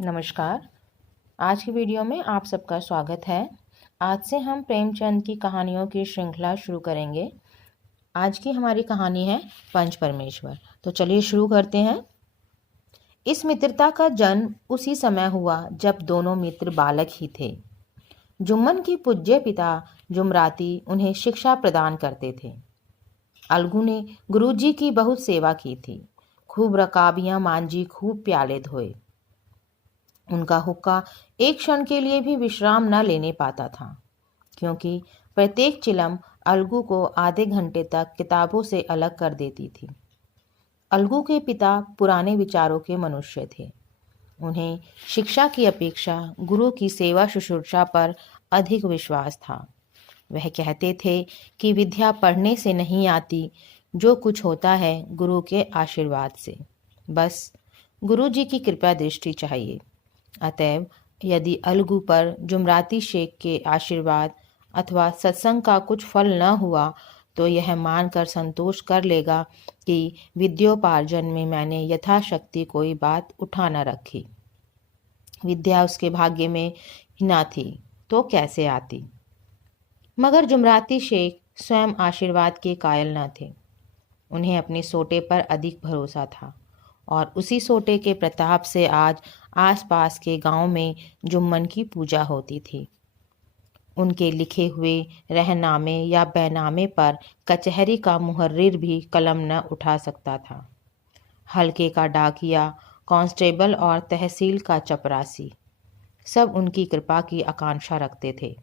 नमस्कार। आज की वीडियो में आप सबका स्वागत है। आज से हम प्रेमचंद की कहानियों की श्रृंखला शुरू करेंगे। आज की हमारी कहानी है पंच परमेश्वर। तो चलिए शुरू करते हैं। इस मित्रता का जन्म उसी समय हुआ जब दोनों मित्र बालक ही थे। जुम्मन के पूज्य पिता जुमराती उन्हें शिक्षा प्रदान करते थे। अलगू ने गुरुजी की बहुत सेवा की थी। खूब रकाबियां मांझी, खूब प्याले धोए। उनका हुक्का एक क्षण के लिए भी विश्राम न लेने पाता था, क्योंकि प्रत्येक चिलम अलगू को आधे घंटे तक किताबों से अलग कर देती थी। अलगू के पिता पुराने विचारों के मनुष्य थे। उन्हें शिक्षा की अपेक्षा गुरु की सेवा शुश्रूषा पर अधिक विश्वास था। वह कहते थे कि विद्या पढ़ने से नहीं आती, जो कुछ होता है गुरु के आशीर्वाद से। बस गुरु जी की कृपा दृष्टि चाहिए। अतएव यदि अलगू पर जुमराती शेख के आशीर्वाद अथवा सत्संग का कुछ फल न हुआ तो यह मानकर संतोष कर लेगा कि विद्योपार्जन में मैंने यथाशक्ति कोई बात उठा न रखी। विद्या उसके भाग्य में ही ना थी तो कैसे आती। मगर जुमराती शेख स्वयं आशीर्वाद के कायल न थे। उन्हें अपने सोटे पर अधिक भरोसा था और उसी सोटे के प्रताप से आज आसपास के गांव में जुम्मन की पूजा होती थी। उनके लिखे हुए रहनामे या बैनामे पर कचहरी का मुहर्रिर भी कलम न उठा सकता था। हल्के का डाकिया, कांस्टेबल और तहसील का चपरासी सब उनकी कृपा की आकांक्षा रखते थे।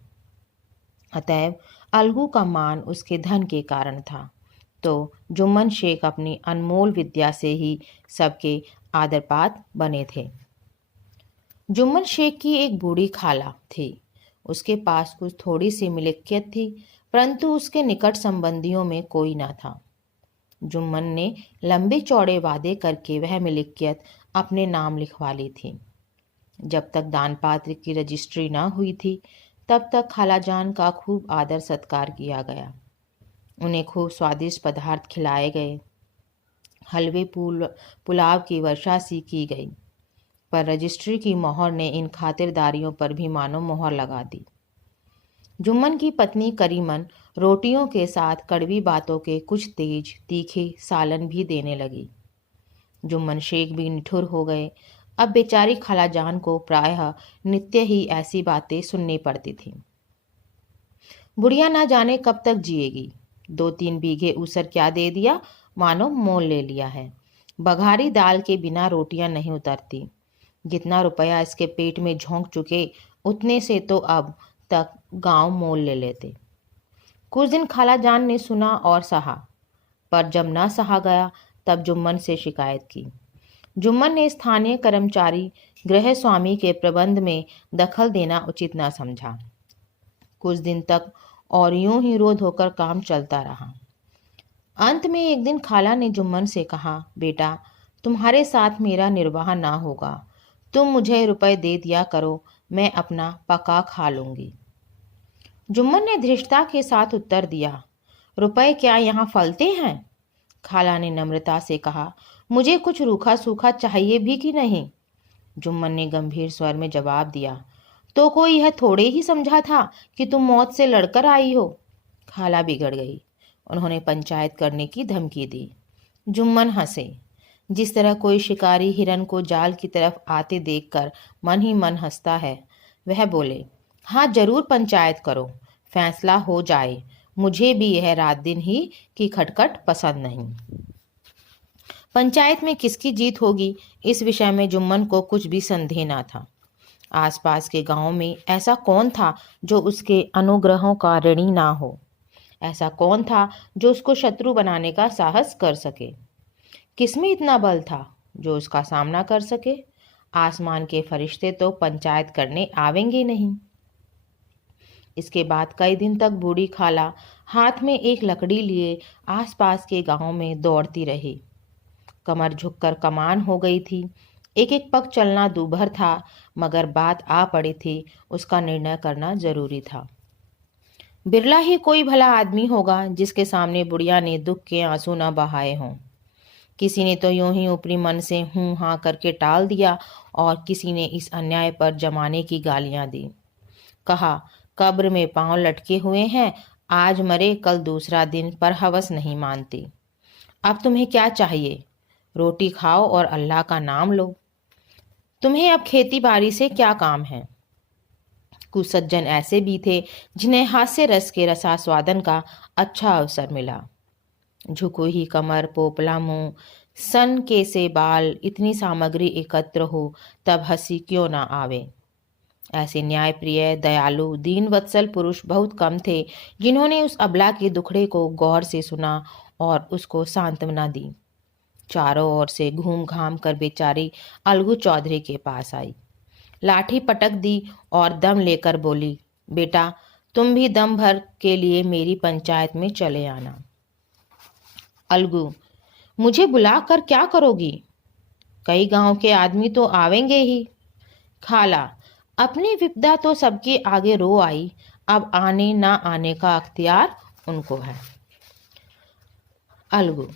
अतएव अलगू का मान उसके धन के कारण था, तो जुम्मन शेख अपनी अनमोल विद्या से ही सबके आदरपात्र बने थे। जुम्मन शेख की एक बूढ़ी खाला थी। उसके पास कुछ थोड़ी सी मिल्कियत थी, परंतु उसके निकट संबंधियों में कोई न था। जुम्मन ने लंबे चौड़े वादे करके वह मिल्कियत अपने नाम लिखवा ली थी। जब तक दान पात्र की रजिस्ट्री न हुई थी, तब तक खालाजान का खूब आदर सत्कार किया गया। उन्हें खूब स्वादिष्ट पदार्थ खिलाए गए। हलवे पुलाव की वर्षा सी की गई, पर रजिस्ट्री की मोहर ने इन खातिरदारियों पर भी मानो मोहर लगा दी। जुम्मन की पत्नी करीमन रोटियों के साथ कड़वी बातों के कुछ तेज तीखे सालन भी देने लगी। जुम्मन शेख भी निठुर हो गए। अब बेचारी खालाजान को प्रायः नित्य ही ऐसी बातें सुननी पड़ती थीं। बुढ़िया ना जाने कब तक जिएगी। 2-3 बीघे ऊसर क्या दे दिया, मानो मोल ले लिया है। बघारी दाल के बिना रोटियां नहीं उतरती। जितना रुपया इसके पेट में झोंक चुके, उतने से तो अब तक गांव मोल ले लेते। कुछ दिन खालाजान ने सुना और सहा, पर जब ना सहा गया तब जुम्मन से शिकायत की। जुम्मन ने स्थानीय कर्मचारी गृह स्वामी के प्रबंध में दखल देना उचित न समझा। कुछ दिन तक और यूं ही रोध होकर काम चलता रहा। अंत में एक दिन खाला ने जुम्मन से कहा, बेटा, तुम्हारे साथ मेरा निर्वाह ना होगा। तुम मुझे रुपए दे दिया करो, मैं अपना पका खा लूंगी। जुम्मन ने धृष्टता के साथ उत्तर दिया, रुपए क्या यहाँ फलते हैं? खाला ने नम्रता से कहा, मुझे कुछ रूखा सूखा चाहिए भी कि नहीं? जुम्मन ने गंभीर स्वर में जवाब दिया, तो कोई यह थोड़े ही समझा था कि तुम मौत से लड़कर आई हो। खाला बिगड़ गई। उन्होंने पंचायत करने की धमकी दी। जुम्मन हंसे। जिस तरह कोई शिकारी हिरन को जाल की तरफ आते देखकर मन ही मन हंसता है, वह बोले, हाँ जरूर पंचायत करो, फैसला हो जाए। मुझे भी यह रात दिन ही की खटखट पसंद नहीं। पंचायत में किसकी जीत होगी, इस विषय में जुम्मन को कुछ भी संदेह न था। आसपास के गांव में ऐसा कौन था जो उसके अनुग्रहों का ऋणी ना हो? ऐसा कौन था जो उसको शत्रु बनाने का साहस कर सके? किसमें इतना बल था जो उसका सामना कर सके? आसमान के फरिश्ते तो पंचायत करने आवेंगे नहीं। इसके बाद कई दिन तक बूढ़ी खाला हाथ में एक लकड़ी लिए आसपास के गांव में दौड़ती रही। कमर झुककर कमान हो गई थी। एक एक पग चलना दूभर था, मगर बात आ पड़ी थी, उसका निर्णय करना जरूरी था। बिरला ही कोई भला आदमी होगा जिसके सामने बुढ़िया ने दुख के आंसू न बहाए हों। किसी ने तो यूं ही ऊपरी मन से हूं हाँ करके टाल दिया और किसी ने इस अन्याय पर जमाने की गालियां दी। कहा, कब्र में पांव लटके हुए हैं, आज मरे कल दूसरा दिन, पर हवस नहीं मानती। अब तुम्हें क्या चाहिए? रोटी खाओ और अल्लाह का नाम लो। तुम्हें अब खेती बाड़ी से क्या काम है? कुछ सज्जन ऐसे भी थे जिन्हें हास्य रस के रसास्वादन का अच्छा अवसर मिला। झुकी हुई कमर, पोपला मुंह, सन के से बाल, इतनी सामग्री एकत्र हो तब हंसी क्यों ना आवे। ऐसे न्यायप्रिय, दयालु, दीन वत्सल पुरुष बहुत कम थे जिन्होंने उस अबला के दुखड़े को गौर से सुना और उसको सांत्वना दी। चारों ओर से घूम घाम कर बेचारी अलगू चौधरी के पास आई, लाठी पटक दी और दम लेकर बोली, बेटा तुम भी दम भर के लिए मेरी पंचायत में चले आना। अलगू, मुझे बुलाकर क्या करोगी? कई गांव के आदमी तो आवेंगे ही। खाला, अपनी विपदा तो सबके आगे रो आई, अब आने ना आने का अख्तियार उनको है। अलगू,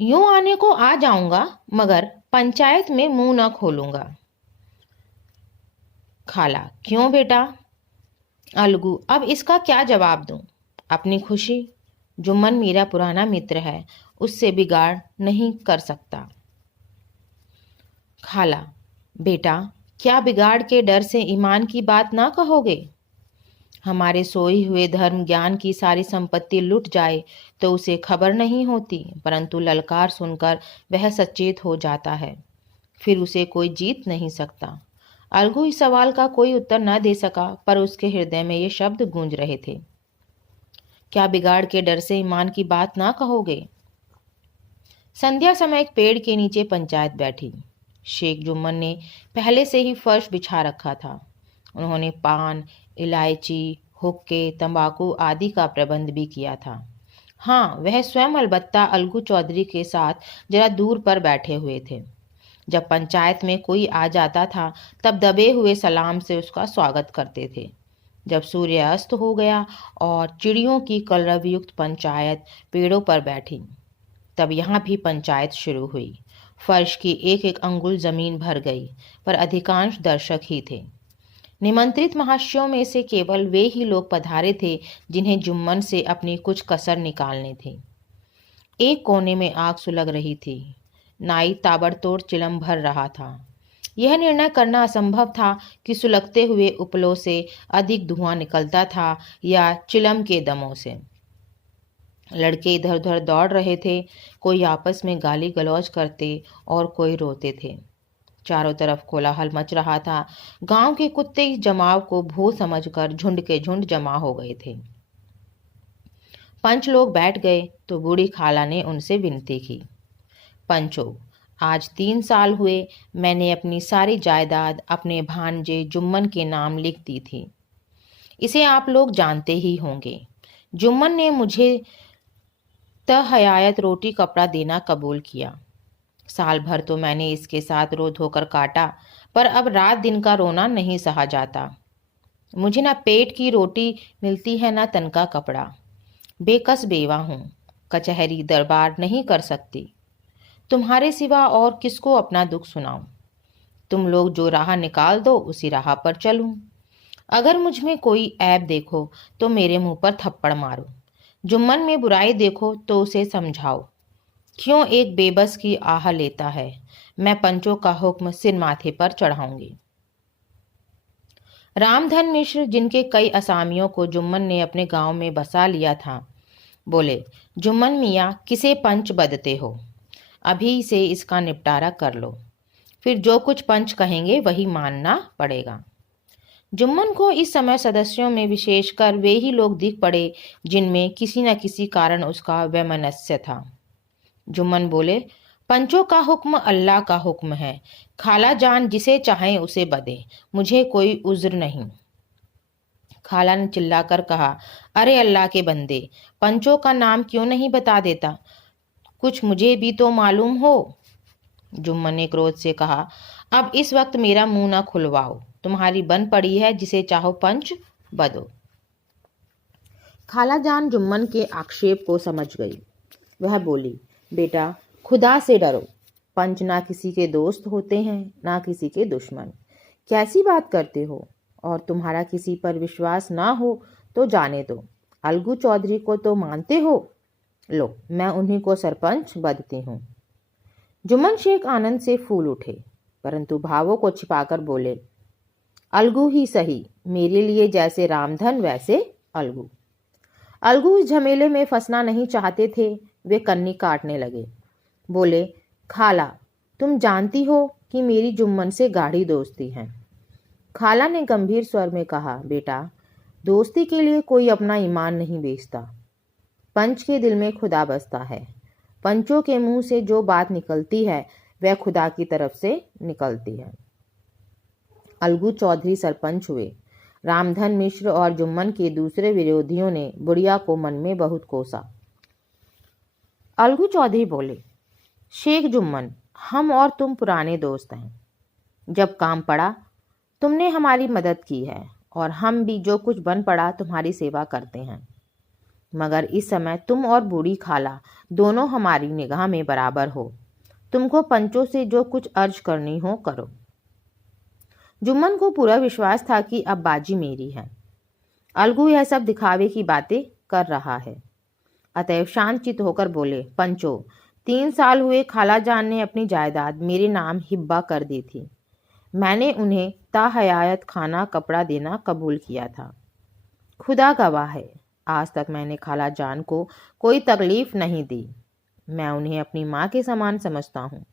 यूं आने को आ जाऊंगा मगर पंचायत में मुंह न खोलूंगा। खाला, क्यों बेटा? अलगू, अब इसका क्या जवाब दूं? अपनी खुशी, जुम्मन मेरा पुराना मित्र है, उससे बिगाड़ नहीं कर सकता। खाला, बेटा क्या बिगाड़ के डर से ईमान की बात ना कहोगे? हमारे सोई हुए धर्म ज्ञान की सारी संपत्ति लुट जाए तो उसे खबर नहीं होती, परंतु ललकार सुनकर वह सचेत हो जाता है, फिर उसे कोई जीत नहीं सकता। अलगू इस सवाल का कोई उत्तर न दे सका, पर उसके हृदय में ये शब्द गूंज रहे थे, क्या बिगाड़ के डर से ईमान की बात ना कहोगे? संध्या समय एक पेड़ के नीचे पंचायत बैठी। शेख जुम्मन ने पहले से ही फर्श बिछा रखा था। उन्होंने पान, इलायची, हुक्के, तंबाकू आदि का प्रबंध भी किया था। हाँ, वह स्वयं अलबत्ता अलगू चौधरी के साथ जरा दूर पर बैठे हुए थे। जब पंचायत में कोई आ जाता था तब दबे हुए सलाम से उसका स्वागत करते थे। जब सूर्य अस्त हो गया और चिड़ियों की कलरवयुक्त पंचायत पेड़ों पर बैठी, तब यहाँ भी पंचायत शुरू हुई। फर्श की एक एक अंगुल जमीन भर गई, पर अधिकांश दर्शक ही थे। निमंत्रित महाशयों में से केवल वे ही लोग पधारे थे जिन्हें जुम्मन से अपनी कुछ कसर निकालनी थी। एक कोने में आग सुलग रही थी। नाई ताबड़तोड़ चिलम भर रहा था। यह निर्णय करना असंभव था कि सुलगते हुए उपलों से अधिक धुआं निकलता था या चिलम के दमों से। लड़के इधर उधर दौड़ रहे थे, कोई आपस में गाली गलौज करते और कोई रोते थे। चारों तरफ कोलाहल मच रहा था। गांव के कुत्ते इस जमाव को भूत समझकर झुंड के झुंड जमा हो गए थे। पंच लोग बैठ गए तो बूढ़ी खाला ने उनसे विनती की, पंचो, आज 3 साल हुए मैंने अपनी सारी जायदाद अपने भांजे जुम्मन के नाम लिख दी थी। इसे आप लोग जानते ही होंगे। जुम्मन ने मुझे तहयायत रोटी कपड़ा देना कबूल किया। साल भर तो मैंने इसके साथ रो धोकर काटा, पर अब रात दिन का रोना नहीं सहा जाता। मुझे ना पेट की रोटी मिलती है ना तन का कपड़ा। बेकस बेवा हूँ, कचहरी दरबार नहीं कर सकती। तुम्हारे सिवा और किसको अपना दुख सुनाऊं? तुम लोग जो राह निकाल दो उसी राह पर चलूं। अगर मुझ में कोई ऐब देखो तो मेरे मुंह पर थप्पड़ मारो। जुम्मन में बुराई देखो तो उसे समझाओ। क्यों एक बेबस की आह लेता है? मैं पंचों का हुक्म सिर माथे पर चढ़ाऊंगी। रामधन मिश्र, जिनके कई असामियों को जुम्मन ने अपने गांव में बसा लिया था, बोले, जुम्मन मियाँ किसे पंच बदते हो? अभी से इसका निपटारा कर लो, फिर जो कुछ पंच कहेंगे वही मानना पड़ेगा। जुम्मन को इस समय सदस्यों में विशेषकर वे ही लोग दिख पड़े जिनमें किसी न किसी कारण उसका वैमनस्य था। जुम्मन बोले, पंचों का हुक्म अल्लाह का हुक्म है। खाला जान जिसे चाहे उसे बदे, मुझे कोई उज्र नहीं। खाला ने चिल्लाकर कहा, अरे अल्लाह के बंदे, पंचों का नाम क्यों नहीं बता देता? कुछ मुझे भी तो मालूम हो। जुम्मन ने क्रोध से कहा, अब इस वक्त मेरा मुंह न खुलवाओ, तुम्हारी बन पड़ी है, जिसे चाहो पंच बदो। खाला जान जुम्मन के आक्षेप को समझ गई। वह बोली, बेटा खुदा से डरो। पंच ना किसी के दोस्त होते हैं ना किसी के दुश्मन। कैसी बात करते हो? और तुम्हारा किसी पर विश्वास ना हो तो जाने दो। अलगू चौधरी को तो मानते हो? लो, मैं उन्हीं को सरपंच बदती हूँ। जुम्मन शेख आनंद से फूल उठे, परंतु भावों को छिपाकर बोले, अलगू ही सही, मेरे लिए जैसे रामधन वैसे अलगू। अलगू इस झमेले में फंसना नहीं चाहते थे। वे कन्नी काटने लगे। बोले, खाला, तुम जानती हो कि मेरी जुम्मन से गाढ़ी दोस्ती है। खाला ने गंभीर स्वर में कहा, बेटा, दोस्ती के लिए कोई अपना ईमान नहीं बेचता। पंच के दिल में खुदा बसता है। पंचों के मुंह से जो बात निकलती है वह खुदा की तरफ से निकलती है। अलगू चौधरी सरपंच हुए। रामधन मिश्र और जुम्मन के दूसरे विरोधियों ने बुढ़िया को मन में बहुत कोसा। अलगू चौधरी बोले, शेख जुम्मन, हम और तुम पुराने दोस्त हैं। जब काम पड़ा तुमने हमारी मदद की है और हम भी जो कुछ बन पड़ा तुम्हारी सेवा करते हैं। मगर इस समय तुम और बूढ़ी खाला दोनों हमारी निगाह में बराबर हो। तुमको पंचों से जो कुछ अर्ज करनी हो करो। जुम्मन को पूरा विश्वास था कि अब बाजी मेरी है। अलगू यह सब दिखावे की बातें कर रहा है। अतएव शांतचित्त होकर बोले, पंचो, 3 साल हुए खाला जान ने अपनी जायदाद मेरे नाम हिब्बा कर दी थी। मैंने उन्हें ताहयात खाना कपड़ा देना कबूल किया था। खुदा गवाह है, आज तक मैंने खाला जान को कोई तकलीफ नहीं दी। मैं उन्हें अपनी माँ के समान समझता हूँ।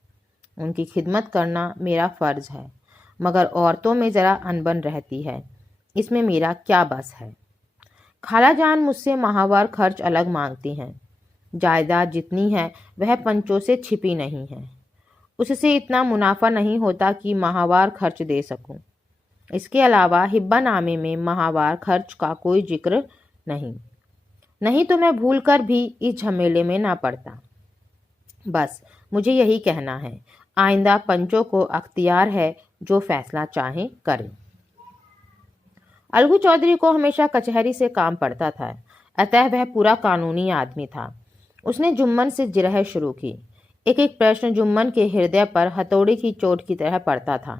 उनकी खिदमत करना मेरा फर्ज है, मगर औरतों में ज़रा अनबन रहती है, इसमें मेरा क्या बस है। खाला जान मुझसे माहवार खर्च अलग मांगती हैं। जायदाद जितनी है वह पंचों से छिपी नहीं है। उससे इतना मुनाफा नहीं होता कि माहवार खर्च दे सकूं। इसके अलावा हिब्बा नामे में माहवार खर्च का कोई जिक्र नहीं तो मैं भूलकर भी इस झमेले में ना पड़ता। बस मुझे यही कहना है। आइंदा पंचों को अख्तियार है, जो फैसला चाहे करें। अलगू चौधरी को हमेशा कचहरी से काम पड़ता था, अतः वह पूरा कानूनी आदमी था। उसने जुम्मन से जिरह शुरू की। एक एक प्रश्न जुम्मन के हृदय पर हथौड़ी की चोट की तरह पड़ता था।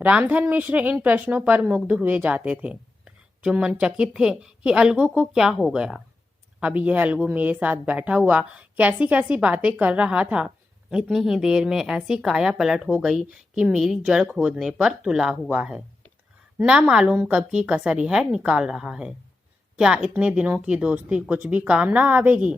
रामधन मिश्र इन प्रश्नों पर मुग्ध हुए जाते थे। जुम्मन चकित थे कि अलगू को क्या हो गया। अभी यह अलगू मेरे साथ बैठा हुआ कैसी कैसी बातें कर रहा था। इतनी ही देर में ऐसी काया पलट हो गई कि मेरी जड़ खोदने पर तुला हुआ है। ना मालूम कब की कसर यह निकाल रहा है। क्या इतने दिनों की दोस्ती कुछ भी काम ना आवेगी?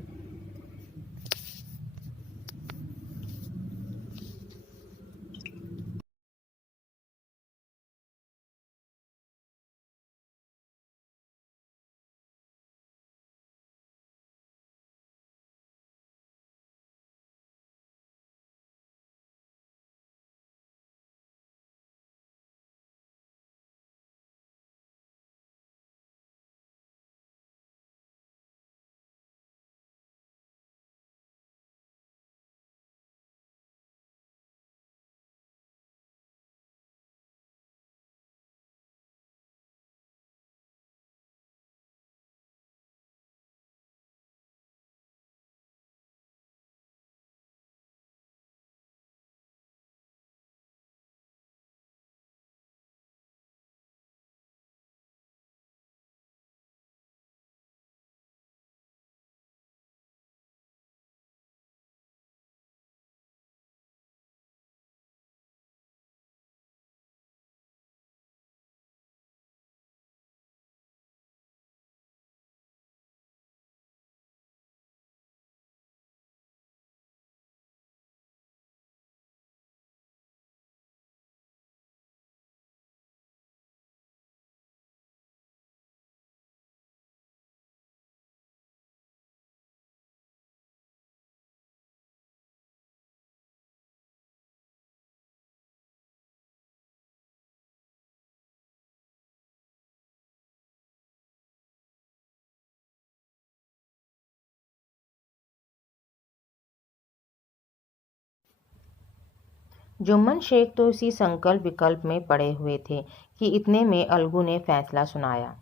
जुम्मन शेख तो इसी संकल्प विकल्प में पड़े हुए थे कि इतने में अलगू ने फैसला सुनाया।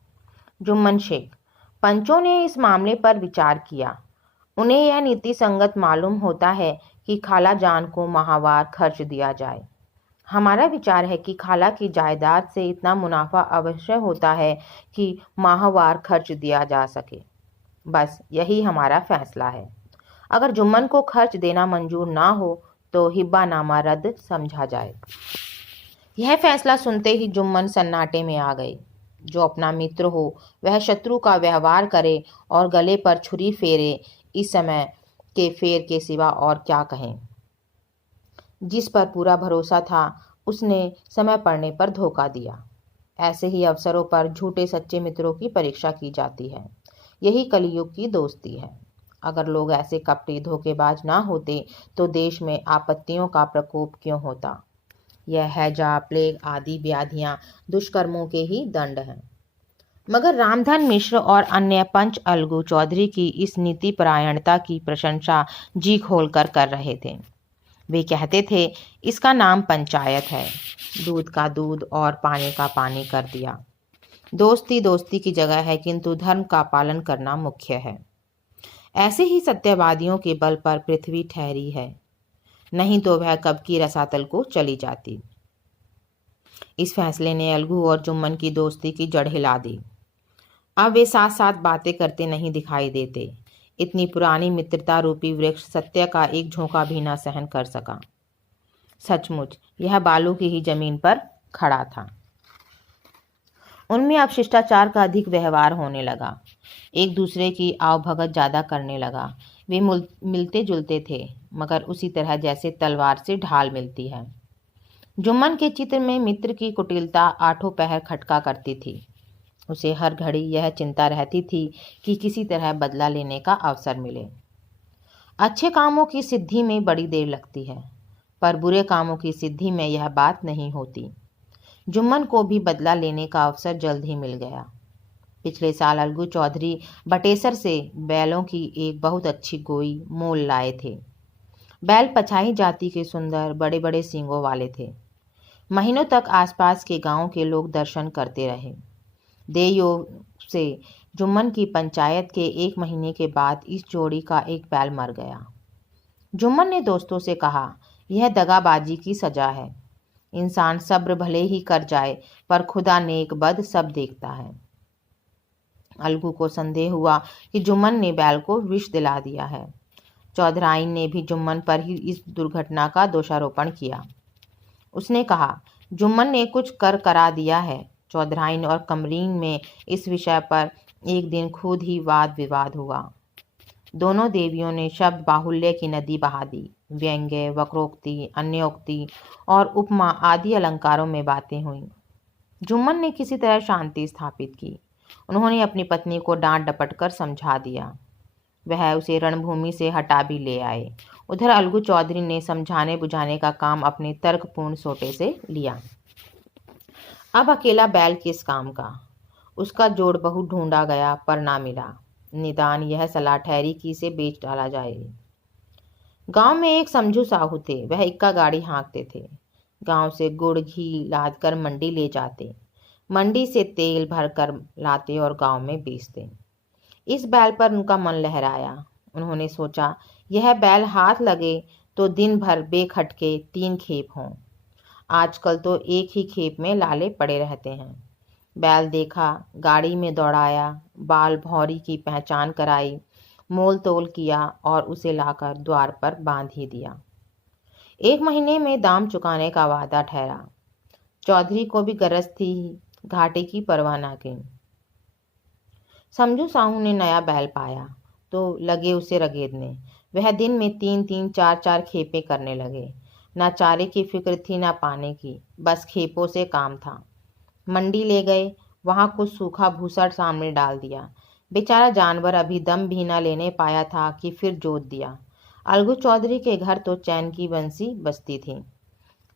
जुम्मन शेख, पंचों ने इस मामले पर विचार किया। उन्हें यह नीति संगत मालूम होता है कि खाला जान को माहवार खर्च दिया जाए। हमारा विचार है कि खाला की जायदाद से इतना मुनाफा अवश्य होता है कि माहवार खर्च दिया जा सके। बस यही हमारा फैसला है। अगर जुम्मन को खर्च देना मंजूर ना हो तो हिब्बानामा रद्द समझा जाए। यह फैसला सुनते ही जुम्मन सन्नाटे में आ गए। जो अपना मित्र हो वह शत्रु का व्यवहार करे और गले पर छुरी फेरे, इस समय के फेर के सिवा और क्या कहें। जिस पर पूरा भरोसा था उसने समय पड़ने पर धोखा दिया। ऐसे ही अवसरों पर झूठे सच्चे मित्रों की परीक्षा की जाती है। यही कलयुग की दोस्ती है। अगर लोग ऐसे कपटी धोखेबाज ना होते तो देश में आपत्तियों का प्रकोप क्यों होता। यह हैजा, प्लेग आदि व्याधियां दुष्कर्मों के ही दंड हैं। मगर रामधन मिश्र और अन्य पंच अलगू चौधरी की इस नीति परायणता की प्रशंसा जी खोलकर कर रहे थे। वे कहते थे, इसका नाम पंचायत है। दूध का दूध और पानी का पानी कर दिया। दोस्ती दोस्ती की जगह है, किंतु धर्म का पालन करना मुख्य है। ऐसे ही सत्यवादियों के बल पर पृथ्वी ठहरी है, नहीं तो वह कब की रसातल को चली जाती। इस फैसले ने अलगू और जुम्मन की दोस्ती की जड़ हिला दी। अब वे साथ साथ बातें करते नहीं दिखाई देते। इतनी पुरानी मित्रता रूपी वृक्ष सत्य का एक झोंका भी न सहन कर सका। सचमुच यह बालू की ही जमीन पर खड़ा था। उनमें अब शिष्टाचार का अधिक व्यवहार होने लगा। एक दूसरे की आवभगत ज्यादा करने लगा। वे मिलते जुलते थे, मगर उसी तरह जैसे तलवार से ढाल मिलती है। जुम्मन के चित्र में मित्र की कुटिलता आठों पहर खटका करती थी। उसे हर घड़ी यह चिंता रहती थी कि किसी तरह बदला लेने का अवसर मिले। अच्छे कामों की सिद्धि में बड़ी देर लगती है, पर बुरे कामों की सिद्धि में यह बात नहीं होती। जुम्मन को भी बदला लेने का अवसर जल्द ही मिल गया। पिछले साल अलगू चौधरी बटेसर से बैलों की एक बहुत अच्छी गोई मोल लाए थे। बैल पछाई जाति के सुंदर बड़े बड़े सींगों वाले थे। महीनों तक आसपास के गांव के लोग दर्शन करते रहे। देयोग से जुम्मन की पंचायत के 1 महीने के बाद इस जोड़ी का एक बैल मर गया। जुम्मन ने दोस्तों से कहा, यह दगाबाजी की सजा है। इंसान सब्र भले ही कर जाए, पर खुदा नेक बद सब देखता है। अलगू को संदेह हुआ कि जुम्मन ने बैल को विष दिला दिया है। चौधराइन ने भी जुम्मन पर ही इस दुर्घटना का दोषारोपण किया। उसने कहा, जुम्मन ने कुछ कर करा दिया है। चौधराइन और कमरीन में इस विषय पर एक दिन खुद ही वाद विवाद हुआ। दोनों देवियों ने शब्द बाहुल्य की नदी बहा दी। व्यंग्य, वक्रोक्ति, अन्योक्ति और उपमा आदि अलंकारों में बातें हुई। जुम्मन ने किसी तरह शांति स्थापित की। उन्होंने अपनी पत्नी को डांट डपट कर समझा दिया। वह उसे रणभूमि से हटा भी ले आए। उधर अलगू चौधरी ने समझाने बुझाने का काम अपने तर्कपूर्ण सोटे से लिया। अब अकेला बैल किस काम का। उसका जोड़ बहुत ढूंढा गया पर ना मिला। निदान यह सलाह ठहरी कि इसे बेच डाला जाए। गांव में एक समझू साहू थे। वह इक्का गाड़ी हाँकते थे। गांव से गुड़ घी लाद कर मंडी ले जाते। मंडी से तेल भर कर लाते और गांव में बेचते। इस बैल पर उनका मन लहराया। उन्होंने सोचा, यह बैल हाथ लगे तो दिन भर बेखटके 3 खेप हों। आजकल तो एक ही खेप में लाले पड़े रहते हैं। बैल देखा, गाड़ी में दौड़ाया, बाल भौरी की पहचान कराई, मोल तोल किया और उसे लाकर द्वार पर बांध ही दिया। 1 महीने में दाम चुकाने का वादा ठहरा। चौधरी को भी गरज थी, घाटे की परवाह न की। समझू साहू ने नया बैल पाया तो लगे उसे रगेदने। वह दिन में 3-3, 4-4 खेपे करने लगे। ना चारे की फिक्र थी ना पाने की, बस खेपों से काम था। मंडी ले गए, वहां कुछ सूखा भूसा सामने डाल दिया। बेचारा जानवर अभी दम भी न लेने पाया था कि फिर जोत दिया। अलगू चौधरी के घर तो चैन की बंसी बजती थी।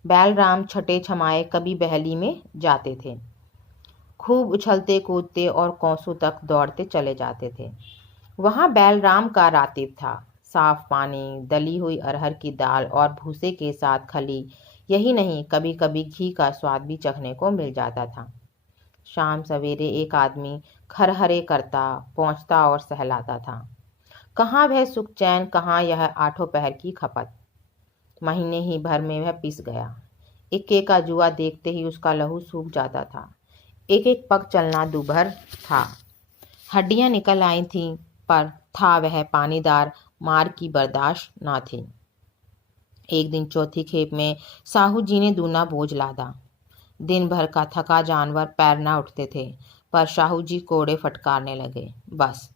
बैलराम छठे छमाए कभी बहली में जाते थे। खूब उछलते कूदते और कौसों तक दौड़ते चले जाते थे। वहां बैलराम का रातिब था। साफ पानी, दली हुई अरहर की दाल और भूसे के साथ खली, यही नहीं कभी कभी घी का स्वाद भी चखने को मिल जाता था। शाम सवेरे एक आदमी खरहरे करता, पहुंचता और सहलाता था। कहाँ वह सुख चैन, कहाँ यह आठों पहर की खपत। महीने ही भर में वह पिस गया। इक्के का जुआ देखते ही उसका लहू सूख जाता था। एक एक पग चलना दूभर था। हड्डियां निकल आई थीं, पर था वह पानीदार मार की बर्दाश्त ना थी। एक दिन चौथी खेप में साहू जी ने दूना बोझ लादा। दिन भर का थका जानवर पैर न उठते थे, पर साहू जी कोड़े फटकारने लगे। बस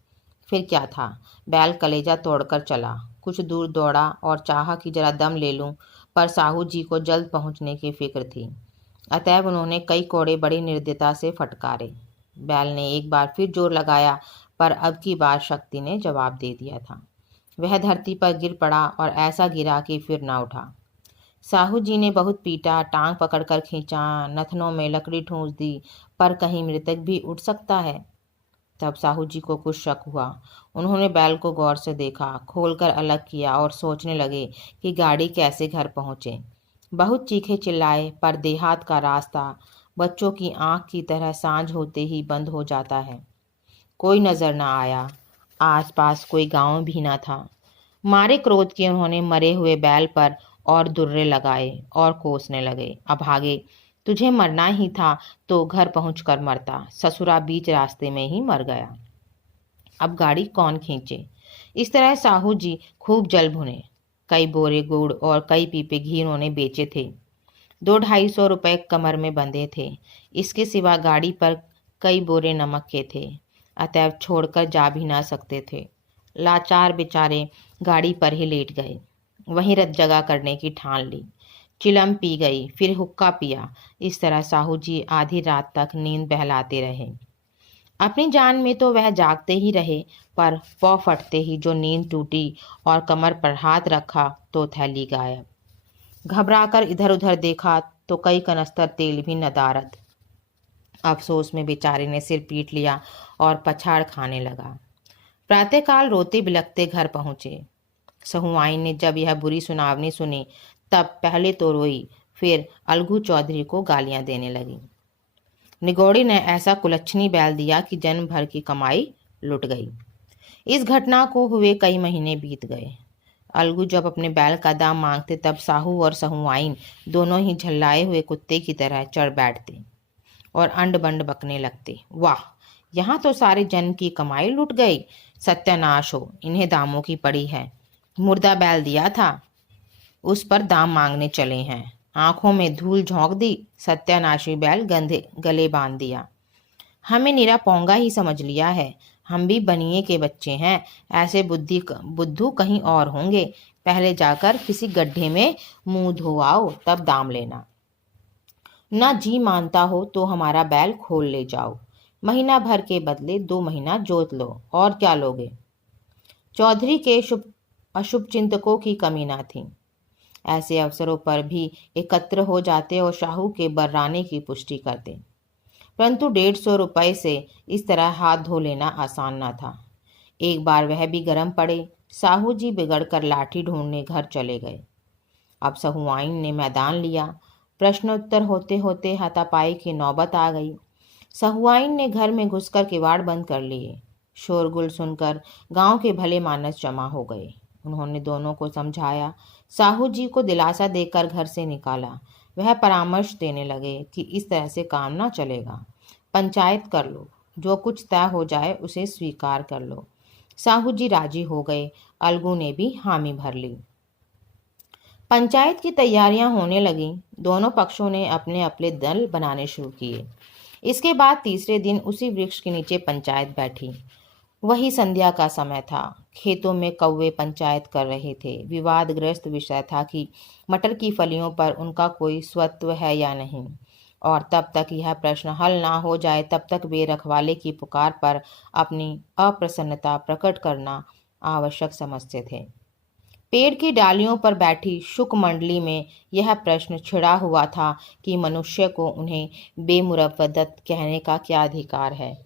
फिर क्या था, बैल कलेजा तोड़कर चला। कुछ दूर दौड़ा और चाहा कि जरा दम ले लूं, पर साहू जी को जल्द पहुंचने की फिक्र थी। अतएव उन्होंने कई कोड़े बड़ी निर्दयता से फटकारे। बैल ने एक बार फिर जोर लगाया, पर अब की बार शक्ति ने जवाब दे दिया था। वह धरती पर गिर पड़ा और ऐसा गिरा कि फिर ना उठा। साहू जी ने बहुत पीटा, टांग पकड़कर खींचा, नथनों में लकड़ी ठूंस दी, पर कहीं मृतक भी उठ सकता है। तब साहू जी को कुछ शक हुआ। उन्होंने बैल को गौर से देखा, खोलकर अलग किया और सोचने लगे कि गाड़ी कैसे घर पहुंचे। बहुत चीखे चिल्लाए, पर देहात का रास्ता बच्चों की आंख की तरह सांझ होते ही बंद हो जाता है। कोई नजर न आया। आसपास कोई गांव भी न था। मारे क्रोध के उन्होंने मरे हुए बैल पर और दुर्रे लगाए और कोसने लगे। अभागे, तुझे मरना ही था तो घर पहुंचकर मरता, ससुरा बीच रास्ते में ही मर गया। अब गाड़ी कौन खींचे। इस तरह साहू जी खूब जल भुने। कई बोरे गुड़ और कई पीपे घी उन्होंने बेचे थे। 200-250 रुपए कमर में बंधे थे। इसके सिवा गाड़ी पर कई बोरे नमक के थे। अतएव छोड़कर जा भी ना सकते थे। लाचार बेचारे गाड़ी पर ही लेट गए। वहीं रत जगा करने की ठान ली। चिलम पी गई, फिर हुक्का पिया। इस तरह साहू जी आधी रात तक नींद बहलाते रहे। अपनी जान में तो वह जागते ही रहे, पर पौ फटते ही जो नींद टूटी और कमर पर हाथ रखा तो थैली गायब। घबराकर इधर उधर देखा तो कई कनस्तर तेल भी नदारद। अफसोस में बेचारे ने सिर पीट लिया और पछाड़ खाने लगा। प्रातःकाल रोते बिलखते घर पहुंचे। सहुआइन ने जब यह बुरी सुनावनी सुनी, तब पहले तो रोई, फिर अलगू चौधरी को गालियां देने लगी। निगोड़ी ने ऐसा कुलच्छनी बैल दिया कि जन्म भर की कमाई लुट गई। इस घटना को हुए कई महीने बीत गए। अलगू जब अपने बैल का दाम मांगते, तब साहू और सहुआइन दोनों ही झल्लाए हुए कुत्ते की तरह चढ़ बैठते और अंड बंड बकने लगते। वाह, यहाँ तो सारे जन्म की कमाई लुट गई। सत्यानाश हो, इन्हें दामों की पड़ी है। मुर्दा बैल दिया था, उस पर दाम मांगने चले हैं। आंखों में धूल झोंक दी, सत्यानाशी बैल गंधे गले बांध दिया। हमें निरा पोंगा ही समझ लिया है। हम भी बनिए के बच्चे हैं। ऐसे बुद्धू कहीं और होंगे। पहले जाकर किसी गड्ढे में मुंह धो आओ, तब दाम लेना। ना जी मानता हो तो हमारा बैल खोल ले जाओ। महीना भर के बदले 2 महीना जोत लो, और क्या लोगे। चौधरी के अशुभ चिंतकों की कमी ना थी। ऐसे अवसरों पर भी एकत्र हो जाते और शाहू के बर्राने की पुष्टि करते। परंतु 150 रुपए से इस तरह हाथ धो लेना आसान न था। एक बार वह भी गर्म पड़े। साहू जी बिगड़कर लाठी ढूंढने घर चले गए। अब सहुआइन ने मैदान लिया। प्रश्नोत्तर होते होते हाथापाई की नौबत आ गई। सहुआइन ने घर में घुसकर किवाड़ बंद कर लिए। शोरगुल सुनकर गांव के भले मानस जमा हो गए। उन्होंने दोनों को समझाया। साहू जी को दिलासा देकर घर से निकाला। वह परामर्श देने लगे कि इस तरह से काम ना चलेगा। पंचायत कर लो, जो कुछ तय हो जाए उसे स्वीकार कर लो। साहू जी राजी हो गए। अलगू ने भी हामी भर ली। पंचायत की तैयारियां होने लगीं। दोनों पक्षों ने अपने अपने दल बनाने शुरू किए। इसके बाद तीसरे दिन उसी वृक्ष के नीचे पंचायत बैठी। वही संध्या का समय था। खेतों में कौवे पंचायत कर रहे थे। विवादग्रस्त विषय था कि मटर की फलियों पर उनका कोई स्वत्व है या नहीं, और तब तक यह प्रश्न हल ना हो जाए तब तक वे रखवाले की पुकार पर अपनी अप्रसन्नता प्रकट करना आवश्यक समझते थे। पेड़ की डालियों पर बैठी शुक मंडली में यह प्रश्न छिड़ा हुआ था कि मनुष्य को उन्हें बेमुरव्वत कहने का क्या अधिकार है,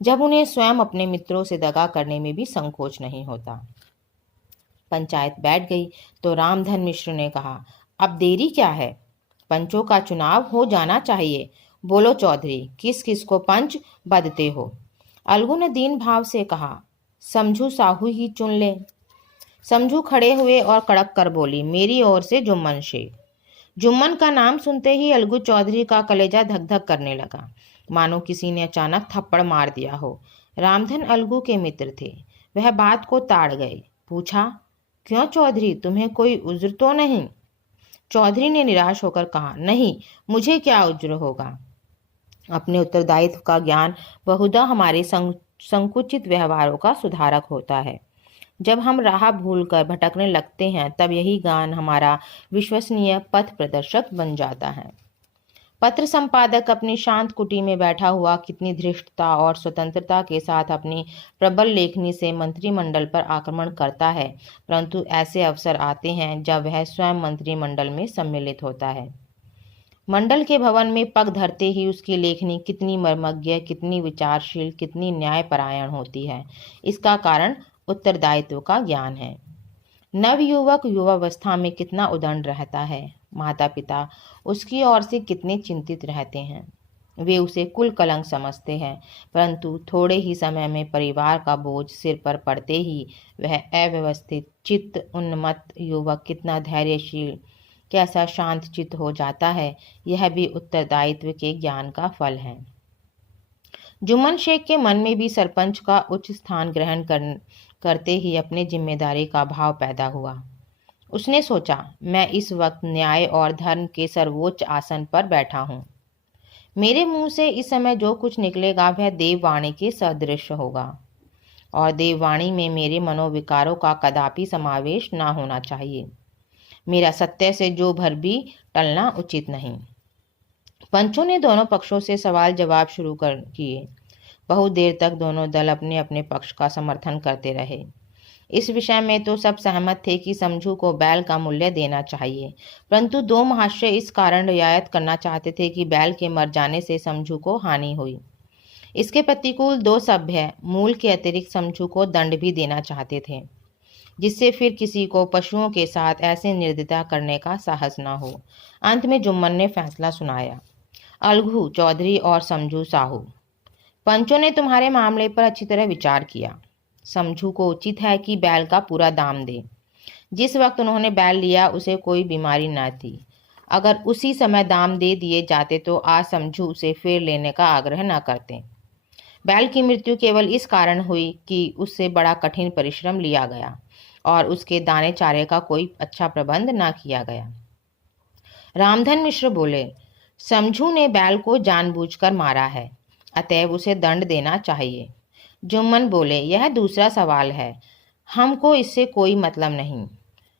जब उन्हें स्वयं अपने मित्रों से दगा करने में भी संकोच नहीं होता। पंचायत बैठ गई तो रामधन मिश्र ने कहा, अब देरी क्या है, पंचों का चुनाव हो जाना चाहिए। बोलो चौधरी, किस किस को पंच बदते हो। अलगू ने दीन भाव से कहा, समझू साहू ही चुन ले। समझू खड़े हुए और कड़क कर बोली, मेरी ओर से जुम्मन शेख। जुम्मन का नाम सुनते ही अलगू चौधरी का कलेजा धक धक करने लगा, मानो किसी ने अचानक थप्पड़ मार दिया हो। रामधन अलगू के मित्र थे, वह बात को ताड़ गए। पूछा, क्यों चौधरी, तुम्हें कोई उज्र तो नहीं? चौधरी ने निराश होकर कहा, नहीं, मुझे क्या उज्र होगा। अपने उत्तरदायित्व का ज्ञान बहुधा हमारे संकुचित व्यवहारों का सुधारक होता है। जब हम राह भूलकर भटकने लगते हैं, तब यही ज्ञान हमारा विश्वसनीय पथ प्रदर्शक बन जाता है। पत्र संपादक अपनी शांत कुटी में बैठा हुआ कितनी धृष्टता और स्वतंत्रता के साथ अपनी प्रबल लेखनी से मंत्रिमंडल पर आक्रमण करता है, परंतु ऐसे अवसर आते हैं जब वह स्वयं मंत्रिमंडल में सम्मिलित होता है। मंडल के भवन में पग धरते ही उसकी लेखनी कितनी मर्मज्ञ, कितनी विचारशील, कितनी न्यायपरायण होती है। इसका कारण उत्तरदायित्व का ज्ञान है। नवयुवक युवावस्था में कितना उदंड रहता है, माता पिता उसकी ओर से कितने चिंतित रहते हैं। वे उसे कुल कलंक समझते हैं, परंतु थोड़े ही समय में परिवार का बोझ सिर पर पड़ते ही वह अव्यवस्थित चित्त उन्मत्त युवक कितना धैर्यशील, कैसा शांत चित्त हो जाता है। यह भी उत्तरदायित्व के ज्ञान का फल है। जुम्मन शेख के मन में भी सरपंच का उच्च स्थान ग्रहण करते ही अपने जिम्मेदारी का भाव पैदा हुआ। उसने सोचा, मैं इस वक्त न्याय और धर्म के सर्वोच्च आसन पर बैठा हूँ। मेरे मुंह से इस समय जो कुछ निकलेगा वह देववाणी के सदृश होगा, और देववाणी में मेरे मनोविकारों का कदापि समावेश न होना चाहिए। मेरा सत्य से जो भर भी टलना उचित नहीं। पंचों ने दोनों पक्षों से सवाल जवाब शुरू कर किए। बहुत देर तक दोनों दल अपने अपने पक्ष का समर्थन करते रहे। इस विषय में तो सब सहमत थे कि समझू को बैल का मूल्य देना चाहिए, परंतु दो महाशय इस कारण रियायत करना चाहते थे कि बैल के मर जाने से समझू को हानि हुई। इसके प्रतिकूल दो सभ्य मूल के अतिरिक्त समझू को दंड भी देना चाहते थे, जिससे फिर किसी को पशुओं के साथ ऐसे निर्दयता करने का साहस न हो। अंत में जुम्मन ने फैसला सुनाया, अलगू चौधरी और समझू साहू, पंचों ने तुम्हारे मामले पर अच्छी तरह विचार किया। समझू को उचित है कि बैल का पूरा दाम दे। जिस वक्त उन्होंने बैल लिया उसे कोई बीमारी न थी। अगर उसी समय दाम दे दिए जाते तो आज समझू उसे फिर लेने का आग्रह न करते। बैल की मृत्यु केवल इस कारण हुई कि उससे बड़ा कठिन परिश्रम लिया गया और उसके दाने चारे का कोई अच्छा प्रबंध न किया गया। रामधन मिश्र बोले, समझू ने बैल को जानबूझकर मारा है, अतएव उसे दंड देना चाहिए। जुम्मन बोले, यह दूसरा सवाल है, हमको इससे कोई मतलब नहीं।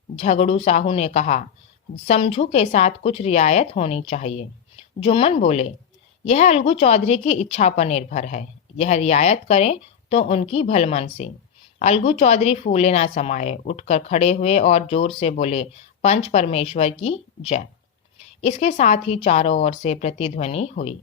झगड़ू साहू ने कहा, समझू के साथ कुछ रियायत होनी चाहिए। जुम्मन बोले, यह अलगू चौधरी की इच्छा पर निर्भर है। यह रियायत करें तो उनकी भलमन से। अलगू चौधरी फूले ना समाये, उठकर खड़े हुए और जोर से बोले, पंच परमेश्वर की जय। इसके साथ ही चारों ओर से प्रतिध्वनि हुई,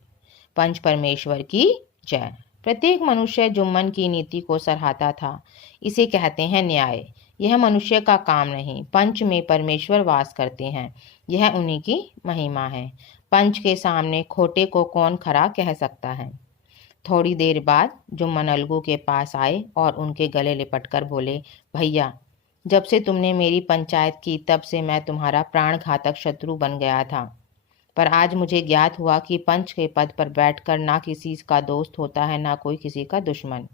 पंच परमेश्वर की जय। प्रत्येक मनुष्य जुम्मन की नीति को सराहता था। इसे कहते हैं न्याय। यह मनुष्य का काम नहीं, पंच में परमेश्वर वास करते हैं, यह उन्हीं की महिमा है। पंच के सामने खोटे को कौन खरा कह सकता है। थोड़ी देर बाद जुम्मन अलगू के पास आए और उनके गले लिपटकर बोले, भैया, जब से तुमने मेरी पंचायत की तब से मैं तुम्हारा प्राणघातक शत्रु बन गया था, पर आज मुझे ज्ञात हुआ कि पंच के पद पर बैठकर ना किसी का दोस्त होता है, ना कोई किसी का दुश्मन।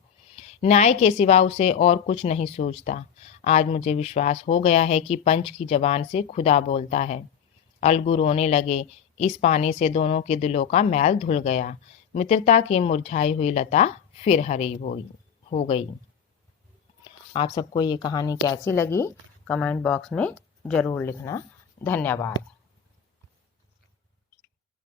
न्याय के सिवा उसे और कुछ नहीं सूझता। आज मुझे विश्वास हो गया है कि पंच की जबान से खुदा बोलता है। अलगू रोने लगे। इस पानी से दोनों के दिलों का मैल धुल गया। मित्रता की मुरझाई हुई लता फिर हरी हो गई। आप सबको ये कहानी कैसी लगी कमेंट बॉक्स में ज़रूर लिखना। धन्यवाद।